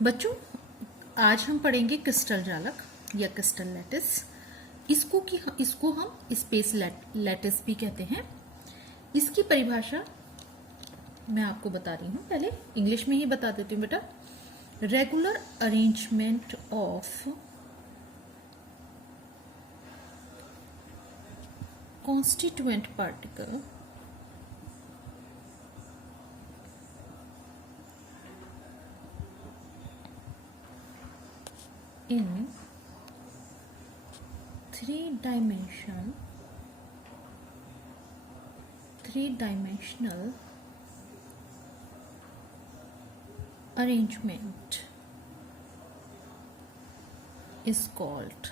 बच्चों, आज हम पढ़ेंगे क्रिस्टल जालक या क्रिस्टल लैटिस। इसको हम स्पेस लैटिस भी कहते हैं। इसकी परिभाषा मैं आपको बता रही हूँ, पहले इंग्लिश में ही बता देती हूँ बेटा। Regular arrangement of constituent particle in three-dimensional arrangement is called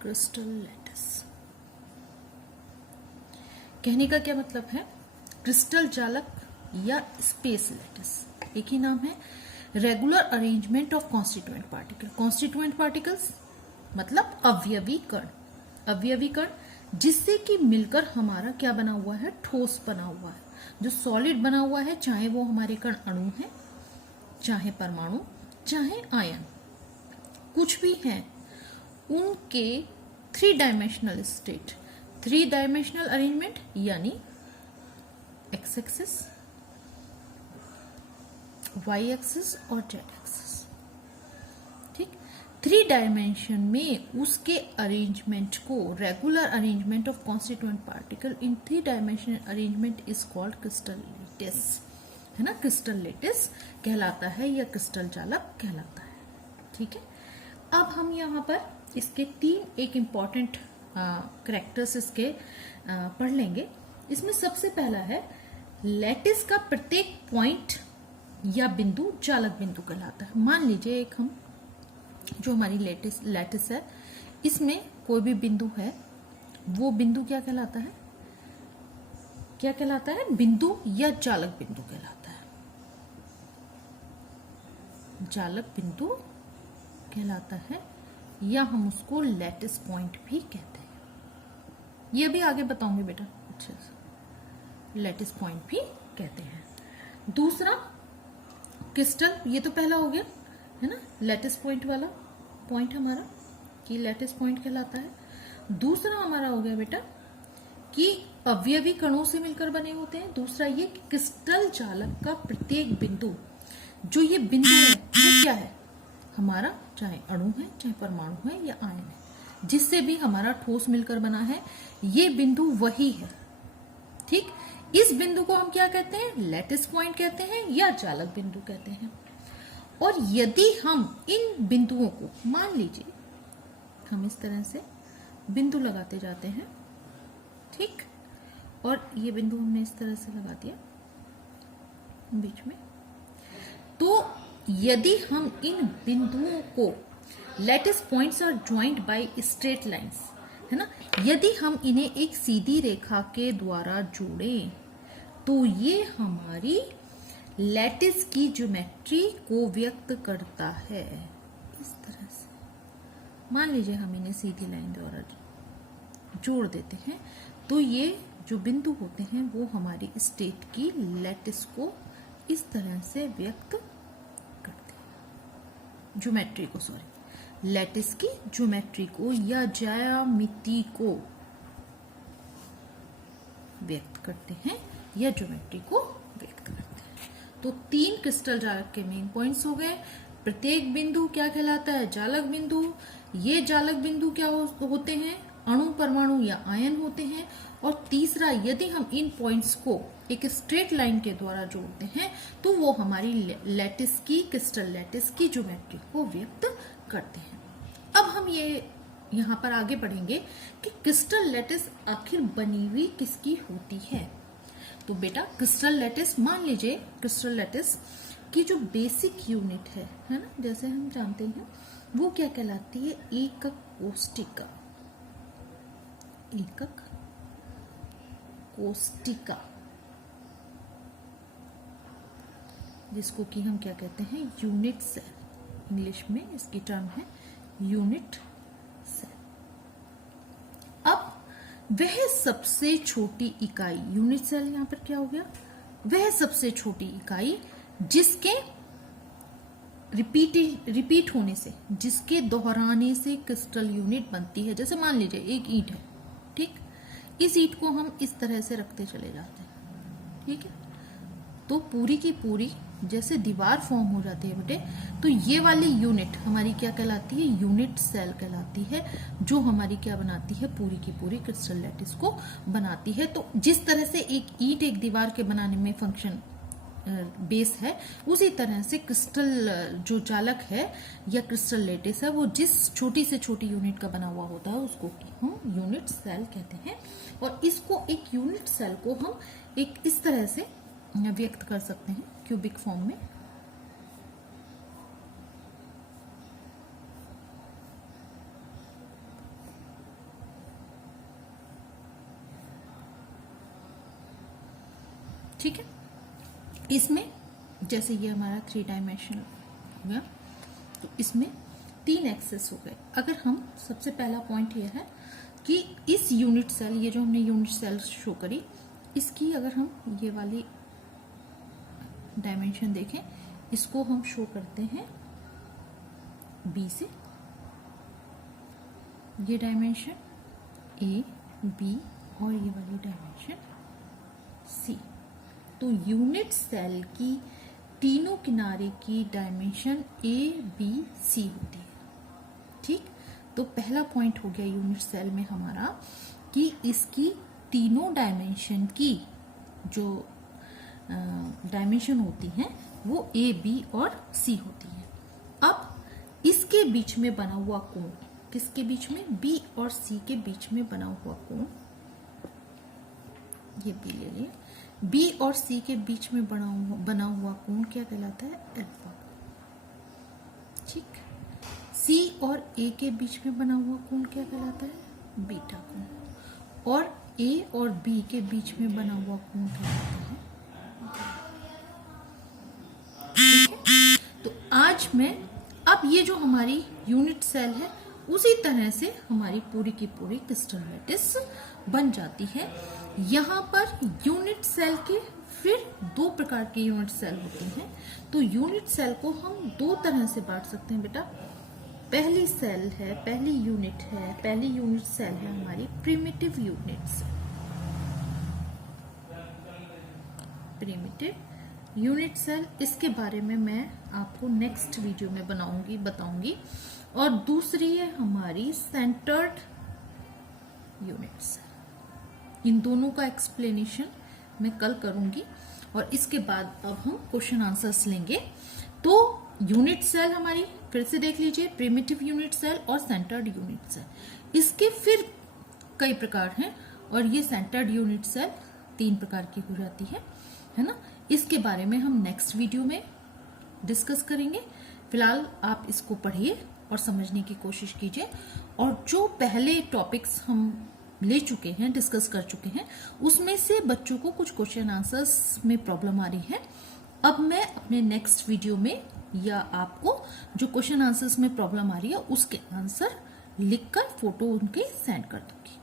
crystal lattice. कहने का क्या मतलब है? क्रिस्टल जालक या स्पेस लैटिस, एक ही नाम है। Regular arrangement of constituent particle. Constituent particles मतलब अवयवी कण, अवयवी कण जिससे कि मिलकर हमारा क्या बना हुआ है? ठोस बना हुआ है, जो सॉलिड बना हुआ है, चाहे वो हमारे कण अणु है, चाहे परमाणु, चाहे आयन, कुछ भी है, उनके three dimensional state, three dimensional arrangement यानी एक्स एक्सिस, वाई एक्सिस और जेड एक्सिस। ठीक, थ्री डायमेंशन में उसके अरेंजमेंट को regular arrangement of constituent particle in three dimensional arrangement is called crystal lattice, है ना। क्रिस्टल लैटिस कहलाता है या क्रिस्टल जालक कहलाता है। ठीक है, अब हम यहाँ पर इसके तीन एक इम्पॉर्टेंट कैरेक्टर्स इसके पढ़ लेंगे। इसमें सबसे पहला है लैटिस का प्रत्येक पॉइंट या बिंदु जालक बिंदु कहलाता है। मान लीजिए एक हम जो हमारी लैटिस है, इसमें कोई भी बिंदु है, वो बिंदु क्या कहलाता है? क्या कहलाता है? बिंदु या जालक बिंदु कहलाता है। जालक बिंदु कहलाता है या हम उसको लैटिस पॉइंट भी कहते हैं। ये भी आगे बताऊंगी बेटा अच्छे से। लैटिस पॉइंट भी कहते हैं। दूसरा क्रिस्टल, ये तो पहला हो गया है ना, लैटिस पॉइंट वाला पॉइंट हमारा कि लैटिस पॉइंट कहलाता है। दूसरा हमारा हो गया बेटा कि अवयवी कणों से मिलकर बने होते हैं। दूसरा ये क्रिस्टल जालक का प्रत्येक बिंदु, जो ये बिंदु है वो क्या है? हमारा चाहे अणु है, चाहे परमाणु है या आयन है, जिससे भी हमारा ठोस मिलकर बना है, ये बिंदु वही है। ठीक, इस बिंदु को हम क्या कहते हैं? लैटिस पॉइंट कहते हैं या जालक बिंदु कहते हैं। और यदि हम इन बिंदुओं को, मान लीजिए हम इस तरह से बिंदु लगाते जाते हैं, ठीक, और ये बिंदु हमने इस तरह से लगा दिया बीच में, तो यदि हम इन बिंदुओं को, lattice points are joint by straight lines, है ना, यदि हम इन्हें एक सीधी रेखा के द्वारा जोड़ें तो ये हमारी लैटिस की ज्योमेट्री को व्यक्त करता है। इस तरह से मान लीजिए हम इन्हें सीधी लाइन द्वारा जोड़ देते हैं तो ये जो बिंदु होते हैं वो हमारी स्टेट की लैटिस को इस तरह से व्यक्त ज्योमेट्री को, सॉरी, लैटिस की ज्योमेट्री को या ज्यामिति को व्यक्त करते हैं या ज्योमेट्री को व्यक्त करते हैं। तो तीन क्रिस्टल जालक के मेन पॉइंट्स हो गए। प्रत्येक बिंदु क्या कहलाता है? जालक बिंदु। ये जालक बिंदु क्या होते हैं? अणु, परमाणु या आयन होते हैं। और तीसरा, यदि हम इन पॉइंट्स को एक स्ट्रेट लाइन के द्वारा जोड़ते हैं तो वो हमारी लैटिस की, क्रिस्टल लैटिस की ज्योमेट्री को व्यक्त करते हैं। अब हम ये यहाँ पर आगे बढ़ेंगे कि क्रिस्टल लैटिस आखिर बनी हुई किसकी होती है। तो बेटा क्रिस्टल लैटिस, मान लीजिए क्रिस्टल लैटिस की जो बेसिक यूनिट है ना, जैसे हम जानते हैं, वो क्या कहलाती है? एकक कोष्टिका। एकक कोष्टिका, जिसको कि हम क्या कहते हैं? Unit cell. इंग्लिश में इसकी टर्म है यूनिट सेल। अब वह सबसे छोटी इकाई, यूनिट सेल यहाँ पर क्या हो गया? वह सबसे छोटी इकाई जिसके रिपीट होने से, जिसके दोहराने से क्रिस्टल यूनिट बनती है। जैसे मान लीजिए एक ईंट है, ठीक, इस ईंट को हम इस तरह से रखते चले जाते हैं, ठीक है, तो पूरी की पूरी जैसे दीवार फॉर्म हो जाती है बेटे, तो ये वाली यूनिट हमारी क्या कहलाती है, यूनिट सेल कहलाती है, जो हमारी क्या बनाती है, पूरी की पूरी क्रिस्टल लैटिस को बनाती है। तो जिस तरह से एक ईंट एक दीवार के बनाने में फंक्शन बेस है, उसी तरह से क्रिस्टल जो जालक है या क्रिस्टल लैटिस है, वो जिस छोटी से छोटी यूनिट का बना हुआ होता है उसको हम यूनिट सेल कहते हैं। और इसको, एक यूनिट सेल को हम एक इस तरह से व्यक्त कर सकते हैं क्यूबिक फॉर्म में। ठीक है, इसमें जैसे ये हमारा 3 डायमेंशनल हो गया, तो इसमें 3 एक्सेस हो गए। अगर हम, सबसे पहला पॉइंट ये है कि इस यूनिट सेल, ये जो हमने यूनिट सेल शो करी, इसकी अगर हम ये वाली डायमेंशन देखें, इसको हम शो करते हैं बी से, ये डायमेंशन ए, बी और ये वाली डायमेंशन सी। तो यूनिट सेल की तीनों किनारे की डायमेंशन ए, बी, सी होती है, ठीक। तो पहला पॉइंट हो गया यूनिट सेल में हमारा कि इसकी तीनों डायमेंशन की जो डायमेंशन होती हैं वो ए, बी और सी होती है। अब इसके बीच में बना हुआ कोण, किसके बीच में, बी और सी के बीच में बना हुआ कोण, ये बी ले लिए, बी और सी के बीच में बना हुआ कोण क्या कहलाता है, अल्फा, ठीक। सी और ए के बीच में बना हुआ कोण क्या कहलाता है, बीटा कोण। और ए और बी के बीच में बना हुआ कोण कहलाता है, ठीक है। तो आज मैं, अब ये जो हमारी यूनिट सेल है, उसी तरह से हमारी पूरी की पूरी क्रिस्टल लैटिस बन जाती है। यहाँ पर यूनिट सेल के फिर 2 प्रकार के यूनिट सेल होते हैं। तो यूनिट सेल को हम 2 तरह से बांट सकते हैं बेटा। पहली सेल है, पहली यूनिट है, पहली यूनिट सेल है हमारी primitive unit cell, primitive unit cell. इसके बारे में मैं आपको नेक्स्ट वीडियो में बताऊंगी। और दूसरी है हमारी सेंटर्ड यूनिट सेल। इन दोनों का एक्सप्लेनेशन मैं कल करूंगी। और इसके बाद अब हम क्वेश्चन आंसर्स लेंगे। तो यूनिट सेल हमारी फिर से देख लीजिए, प्रिमिटिव यूनिट सेल और सेंटर्ड यूनिट सेल। इसके फिर कई प्रकार हैं, और ये सेंटर्ड यूनिट सेल 3 प्रकार की हो जाती है ना। इसके बारे में हम नेक्स्ट वीडियो में डिस्कस करेंगे। फिलहाल आप इसको पढ़िए और समझने की कोशिश कीजिए। और जो पहले टॉपिक्स हम ले चुके हैं, डिस्कस कर चुके हैं, उसमें से बच्चों को कुछ क्वेश्चन आंसर्स में प्रॉब्लम आ रही है। अब मैं अपने नेक्स्ट वीडियो में या आपको जो क्वेश्चन आंसर्स में प्रॉब्लम आ रही है उसके आंसर लिखकर फोटो उनके सेंड कर दूंगी।